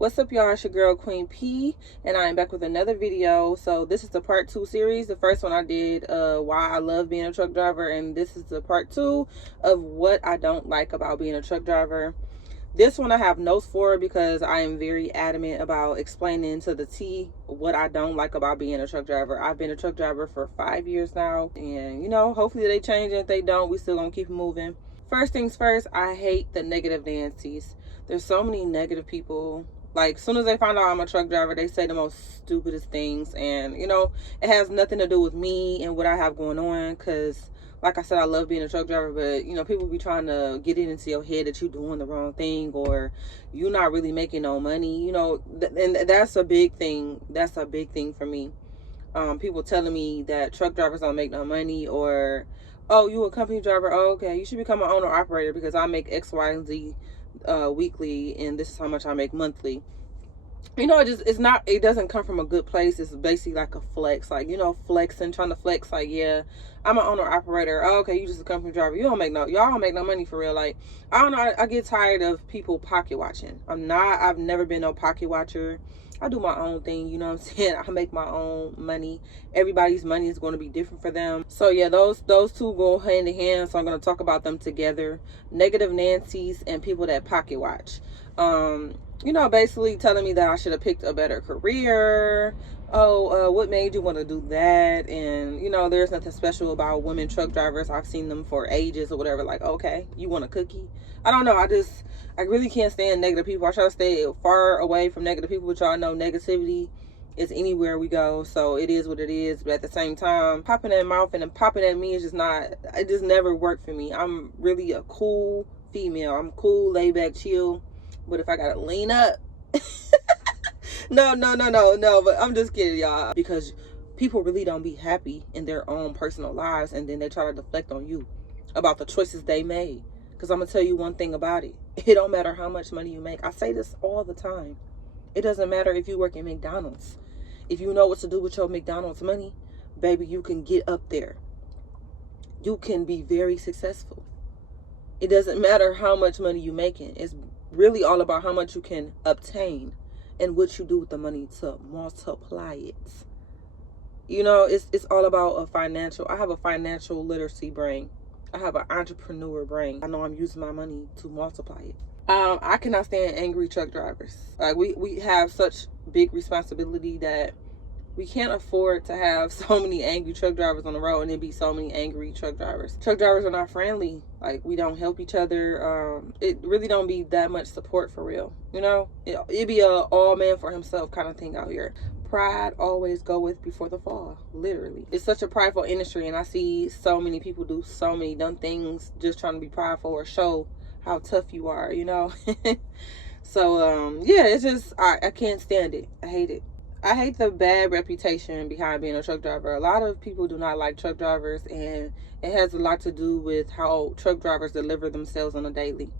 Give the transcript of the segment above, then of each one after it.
What's up, y'all? It's your girl Queen P, and I am back with another video. So this is the part 2 series. The first one I did why I love being a truck driver, and this is the part 2 of what I don't like about being a truck driver. This one I have notes for because I am very adamant about explaining to the T what I don't like about being a truck driver. I've been a truck driver for 5 years now, and hopefully they change. If they don't, we still gonna keep moving. First things first, I hate the negative Nancy's. There's so many negative people. Like, as soon as they find out I'm a truck driver, they say the most stupidest things. And, it has nothing to do with me and what I have going on. Because, like I said, I love being a truck driver. But, people be trying to get it into your head that you're doing the wrong thing. Or you're not really making no money. And that's a big thing. That's a big thing for me. People telling me that truck drivers don't make no money. Or, oh, you a company driver? Oh, okay. You should become an owner operator because I make X, Y, and Z weekly, and this is how much I make monthly. It doesn't come from a good place. It's basically like a flex, like, flexing, trying to flex, like, yeah, I'm an owner operator. Oh, okay, you just a company driver. Y'all don't make no money for real. Like, I don't know, I get tired of people pocket watching. I've never been no pocket watcher. I do my own thing, you know what I'm saying? I make my own money. Everybody's money is going to be different for them. So yeah, those two go hand in hand. So I'm going to talk about them together. Negative Nancy's and people that pocket watch. Basically telling me that I should have picked a better career. What made you want to do that? And, there's nothing special about women truck drivers. I've seen them for ages or whatever. Like, okay, you want a cookie? I don't know. I really can't stand negative people. I try to stay far away from negative people, but y'all know negativity is anywhere we go. So it is what it is. But at the same time, popping at mouth and popping at me is it just never worked for me. I'm really a cool female. I'm cool, laid back, chill. But if I gotta lean up, no, but I'm just kidding, y'all. Because people really don't be happy in their own personal lives, and then they try to deflect on you about the choices they made. Because I'm gonna tell you one thing about it. It don't matter how much money you make. I say this all the time. It doesn't matter if you work at McDonald's. If you know what to do with your McDonald's money, baby, you can get up there. You can be very successful. It doesn't matter how much money you're making. It's really all about how much you can obtain and what you do with the money to multiply it. It's all about I have a financial literacy brain. I have an entrepreneur brain. I know I'm using my money to multiply it. I cannot stand angry truck drivers. Like, we have such big responsibility that we can't afford to have so many angry truck drivers on the road and there be so many angry truck drivers. Truck drivers are not friendly. Like, we don't help each other. It really don't be that much support for real. It be a all man for himself kind of thing out here. Pride always goeth before the fall, literally. It's such a prideful industry, and I see so many people do so many dumb things just trying to be prideful or show how tough you are, So, yeah, it's just, I can't stand it. I hate it. I hate the bad reputation behind being a truck driver. A lot of people do not like truck drivers, and it has a lot to do with how truck drivers deliver themselves on a daily.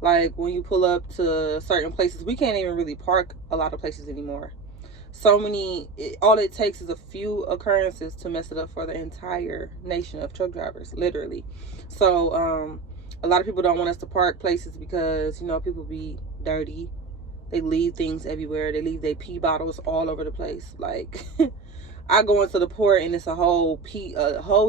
Like, when you pull up to certain places, we can't even really park a lot of places anymore. All it takes is a few occurrences to mess it up for the entire nation of truck drivers, literally. So, a lot of people don't want us to park places because, people be dirty. They leave things everywhere. They leave their pee bottles all over the place. Like, I go into the port and it's a whole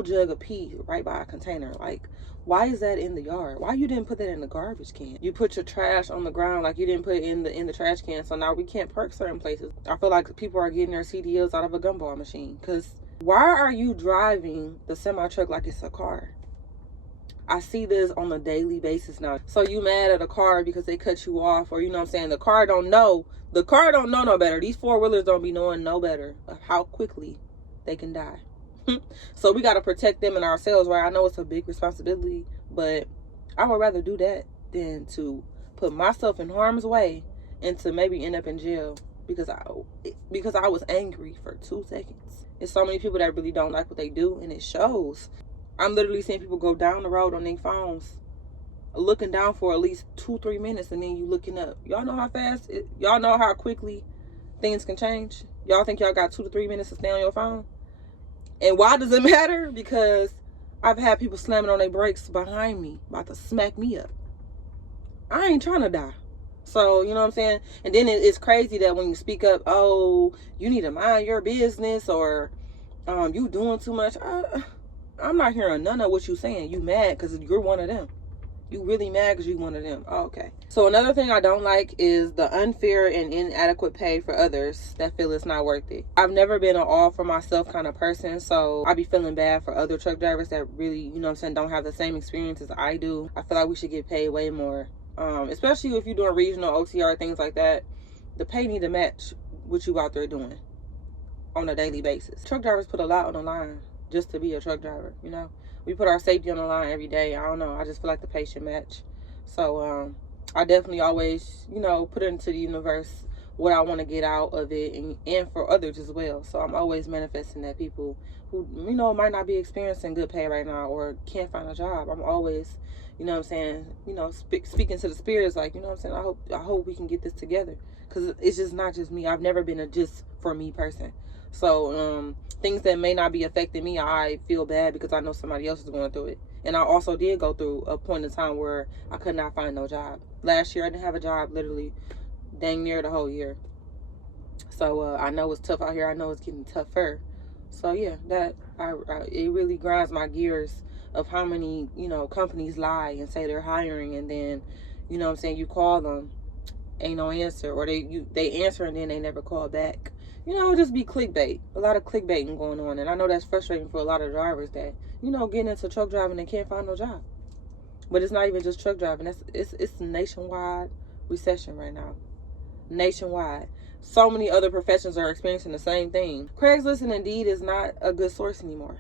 jug of pee right by a container. Like, why is that in the yard? Why you didn't put that in the garbage can? You put your trash on the ground, like you didn't put it in the trash can. So now we can't park certain places. I feel like people are getting their CDLs out of a gumball machine. Because why are you driving the semi truck like it's a car? I see this on a daily basis now. So you mad at a car because they cut you off, or the car don't know no better. These four-wheelers don't be knowing no better of how quickly they can die. So we got to protect them and ourselves, right? I know it's a big responsibility, but I would rather do that than to put myself in harm's way and to maybe end up in jail because I was angry for 2 seconds. There's so many people that really don't like what they do, and it shows. I'm literally seeing people go down the road on their phones, looking down for at least 2-3 minutes, and then you looking up. Y'all know how fast, y'all know how quickly things can change. Y'all think y'all got 2 to 3 minutes to stay on your phone? And why does it matter? Because I've had people slamming on their brakes behind me, about to smack me up. I ain't trying to die. So, you know what I'm saying? And then it's crazy that when you speak up, oh, you need to mind your business, or you doing too much. I'm not hearing none of what you saying. You mad because you're one of them. You really mad because you one of them. Oh, okay. So another thing I don't like is the unfair and inadequate pay for others that feel it's not worth it. I've never been an all for myself kind of person, so I be feeling bad for other truck drivers that really, you know what I'm saying, don't have the same experience as I do. I feel like we should get paid way more. Especially if you're doing regional OTR, things like that. The pay need to match what you out there doing on a daily basis. Truck drivers put a lot on the line just to be a truck driver, you know. We put our safety on the line every day. I don't know, I just feel like the pay should match. So I definitely always, you know, put it into the universe what I want to get out of it, and for others as well. So I'm always manifesting that people who, you know, might not be experiencing good pay right now or can't find a job, I'm always, you know what I'm saying, you know, speaking to the spirits, like, you know what I'm saying, I hope we can get this together, because it's just not just me. I've never been a just for me person. So things that may not be affecting me, I feel bad because I know somebody else is going through it. And I also did go through a point in time where I could not find no job. Last year I didn't have a job literally dang near the whole year. So I know it's tough out here. I know it's getting tougher. So yeah, that it really grinds my gears of how many, you know, companies lie and say they're hiring, and then, you know what I'm saying, you call them, ain't no answer, or they answer and then they never call back. You know, just be clickbait. A lot of clickbaiting going on, and I know that's frustrating for a lot of drivers that, you know, getting into truck driving and can't find no job. But it's not even just truck driving. It's nationwide recession right now. Nationwide. So many other professions are experiencing the same thing. Craigslist and Indeed is not a good source anymore.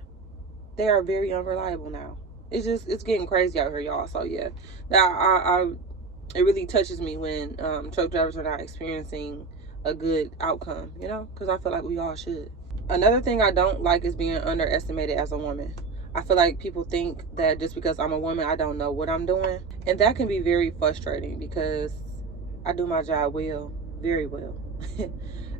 They are very unreliable now. It's getting crazy out here, y'all. So yeah, it really touches me when truck drivers are not experiencing a good outcome, you know, because I feel like we all should. Another thing I don't like is being underestimated as a woman. I feel like people think that just because I'm a woman, I don't know what I'm doing. And that can be very frustrating because I do my job well, very well.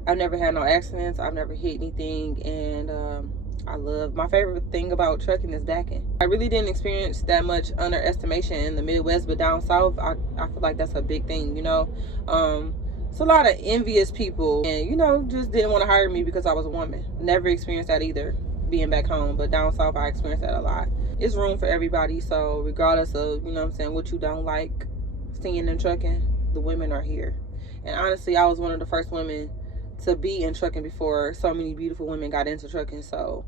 I've never had no accidents. I've never hit anything. And my favorite thing about trucking is backing. I really didn't experience that much underestimation in the Midwest, but down south, I feel like that's a big thing, you know. It's a lot of envious people, and, you know, just didn't want to hire me because I was a woman. Never experienced that either, being back home, but down south I experienced that a lot. It's room for everybody, so regardless of, you know what I'm saying, what you don't like seeing in trucking, the women are here. And honestly, I was one of the first women to be in trucking before so many beautiful women got into trucking. So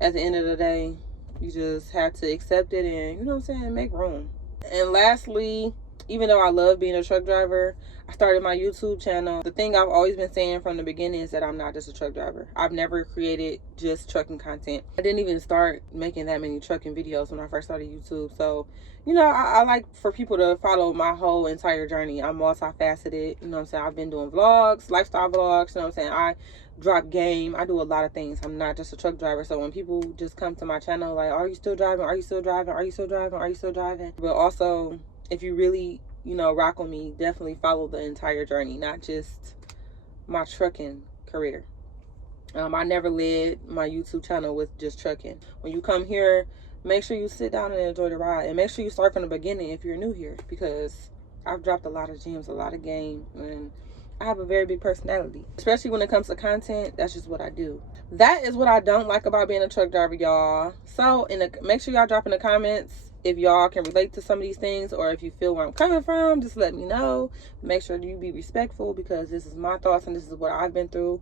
at the end of the day, you just have to accept it and, you know what I'm saying, make room. And lastly, even though I love being a truck driver, I started my YouTube channel. The thing I've always been saying from the beginning is that I'm not just a truck driver. I've never created just trucking content. I didn't even start making that many trucking videos when I first started YouTube. So, you know, I like for people to follow my whole entire journey. I'm multifaceted. You know what I'm saying? I've been doing vlogs, lifestyle vlogs. You know what I'm saying? I drop game. I do a lot of things. I'm not just a truck driver. So when people just come to my channel like, are you still driving? Are you still driving? Are you still driving? Are you still driving? But also, if you really, you know, rock with me, definitely follow the entire journey, not just my trucking career. I never led my YouTube channel with just trucking. When you come here, make sure you sit down and enjoy the ride, and make sure you start from the beginning if you're new here, because I've dropped a lot of gems, a lot of game, and I have a very big personality, especially when it comes to content. That's just what I do. That is what I don't like about being a truck driver, y'all. So make sure y'all drop in the comments if y'all can relate to some of these things, or if you feel where I'm coming from, just let me know. Make sure you be respectful, because this is my thoughts and this is what I've been through.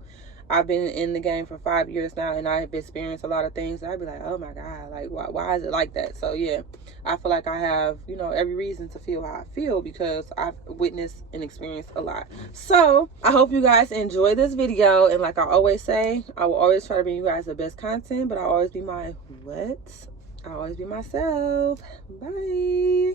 I've been in the game for 5 years now, and I've experienced a lot of things. I'd be like, oh my God, like, why is it like that? So yeah, I feel like I have, you know, every reason to feel how I feel, because I've witnessed and experienced a lot. So I hope you guys enjoy this video. And like I always say, I will always try to bring you guys the best content, but I always be my I always be myself. Bye.